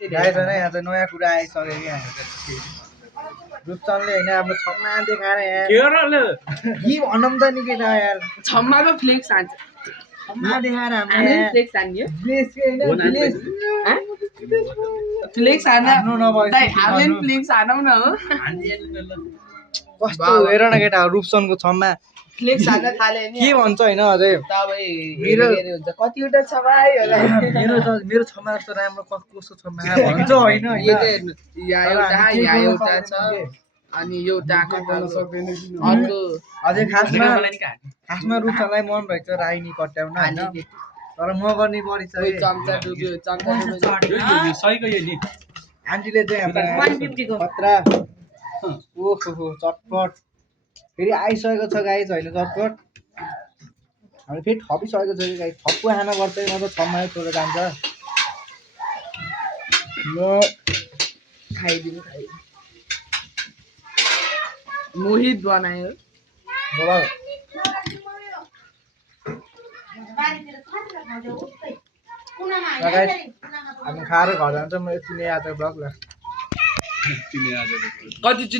guys हैन यहाँ चाहिँ नयाँ कुरा आइसक्यो कि यहाँ रुपचनले हैन आफ्नो छम्मा देखाएर यहाँ के र ल के भनौँ त नि केटा यार छम्माको फ्लेक्स हान्छ छम्मा देखाएर हाम्रो हामी यहाँ फ्लेक्स हान्यो प्लेस के हैन प्लेस फ्लेक्स हान्न आफ्नो नभए दाइ हामीले पनि फ्लेक्स हानौँ न हो कस्तो हेर न केटा रुपचनको छम्मा फ्लेक्स हान्न थाल्यो नि के भन्छ हैन अझै तपाईँ मेरो- हेरे हुन्छ कतिवटा छ भाइ होला मेरो छम्मा जस्तो राम्रो कसको छम्मा भन्छ हैन यो हैन चाहिँ यहाँ एउटा छ अनि एउटा कताको अर्को अझै खासमा रुपचनलाई मन रहेछ राइनी कट्याउन हैन तर म गर्ने बढी छ कोही चम्चा डुब्यो चम्चा डुब्यो सहीको यो नि आन्टीले चाहिँ हाम्रो खतरा ओहो चटपट फेरि आइसकेको छ गाइस होइन चटपट हामी फेरि थपिसकेको छ कि गाइस थप्पु खान पर्छ म त छम्मै छोडेर जान्छ ल खाइदिनु मोहित बनायो बोला गाइस हामी खाएर घर जान्छ म यति नै आज ब्लग ल कतिचोटि